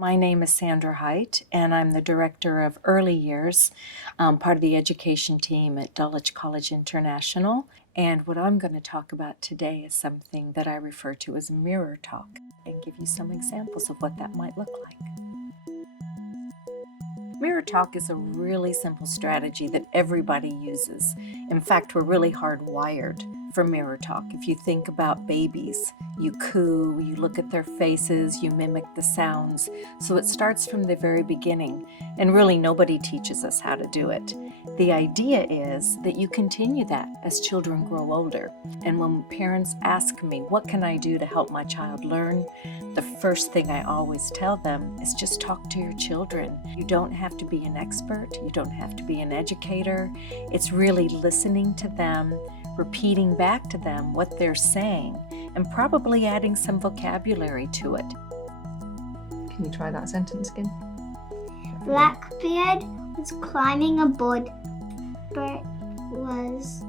My name is Sandra Hite, and I'm the Director of Early Years, part of the education team at Dulwich College International. And what I'm going to talk about today is something that I refer to as mirror talk, and give you some examples of what that might look like. Mirror talk is a really simple strategy that everybody uses. In fact, we're really hardwired for mirror talk. If you think about babies, you coo, you look at their faces, you mimic the sounds. So it starts from the very beginning, and really nobody teaches us how to do it. The idea is that you continue that as children grow older. And when parents ask me, what can I do to help my child learn? The first thing I always tell them is just talk to your children. You don't have to be an expert. You don't have to be an educator. It's really listening to them, repeating back to them what they're saying, and probably adding some vocabulary to it. Can you try that sentence again? Blackbeard was climbing a board, but was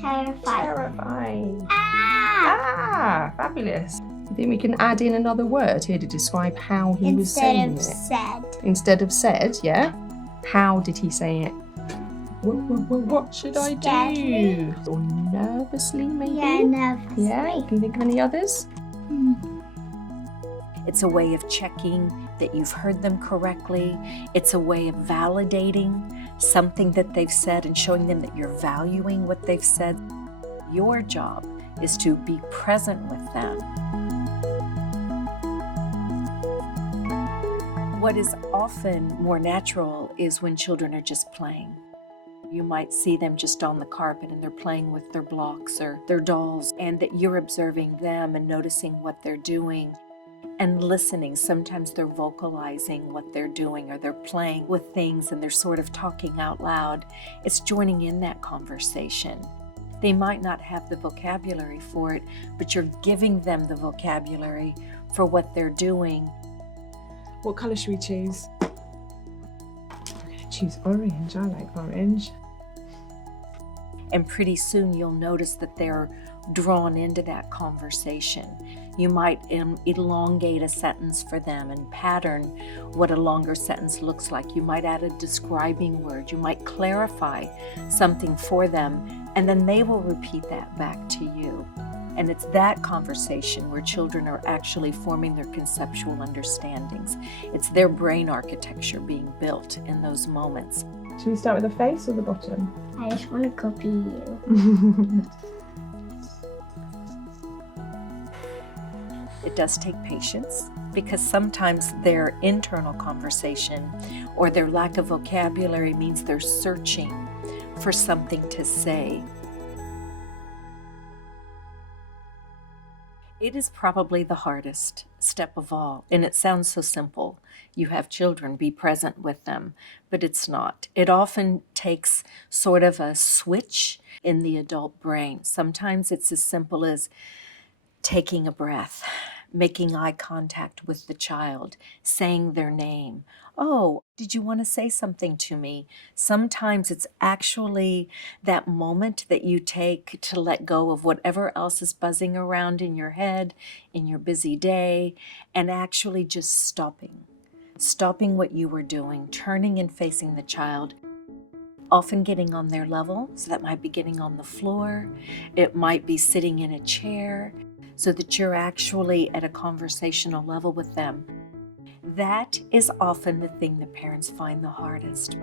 terrified. Terrifying. Ah! Fabulous. You think we can add in another word here to describe how he was saying Instead it? of said. Instead of said, yeah? How did he say it? What should I do? Scaredly. Or nervously, maybe? Yeah, nervously. Yeah, can you think of any others? It's a way of checking that you've heard them correctly. It's a way of validating something that they've said and showing them that you're valuing what they've said. Your job is to be present with them. What is often more natural is when children are just playing. You might see them just on the carpet and they're playing with their blocks or their dolls, and that you're observing them and noticing what they're doing and listening. Sometimes they're vocalizing what they're doing, or they're playing with things and they're sort of talking out loud. It's joining in that conversation. They might not have the vocabulary for it, but you're giving them the vocabulary for what they're doing. What colour should we choose? I'm going to choose orange. I like orange. And pretty soon you'll notice that they're drawn into that conversation. You might elongate a sentence for them and pattern what a longer sentence looks like. You might add a describing word. You might clarify something for them, and then they will repeat that back to you. And it's that conversation where children are actually forming their conceptual understandings. It's their brain architecture being built in those moments. Should we start with the face or the bottom? I just want to copy you. It does take patience, because sometimes their internal conversation or their lack of vocabulary means they're searching for something to say. It is probably the hardest step of all, and it sounds so simple. You have children, be present with them, but it's not. It often takes sort of a switch in the adult brain. Sometimes it's as simple as taking a breath, making eye contact with the child, saying their name. Oh, did you want to say something to me? Sometimes it's actually that moment that you take to let go of whatever else is buzzing around in your head, in your busy day, and actually just stopping what you were doing, turning and facing the child, often getting on their level. So that might be getting on the floor. It might be sitting in a chair, so that you're actually at a conversational level with them. That is often the thing that parents find the hardest.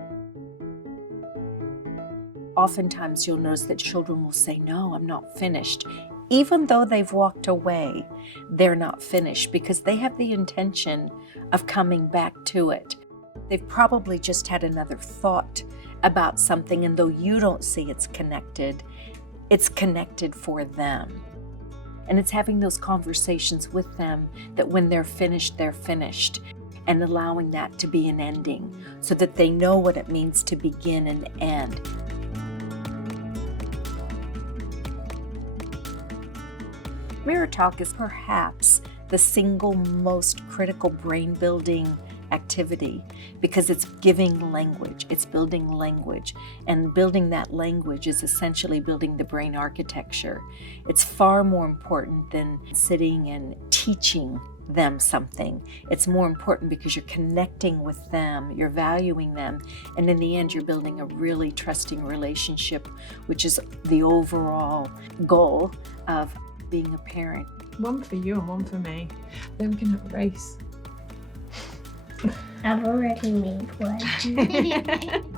Oftentimes you'll notice that children will say, no, I'm not finished. Even though they've walked away, they're not finished because they have the intention of coming back to it. They've probably just had another thought about something, and though you don't see it's connected for them. And it's having those conversations with them that when they're finished, and allowing that to be an ending so that they know what it means to begin and end. Mirror talk is perhaps the single most critical brain building activity because it's giving language, it's building language, and building that language is essentially building the brain architecture. It's far more important than sitting and teaching them something. It's more important because you're connecting with them, you're valuing them, and in the end you're building a really trusting relationship, which is the overall goal of being a parent. One for you and one for me. Then we can have a race. I've already made one.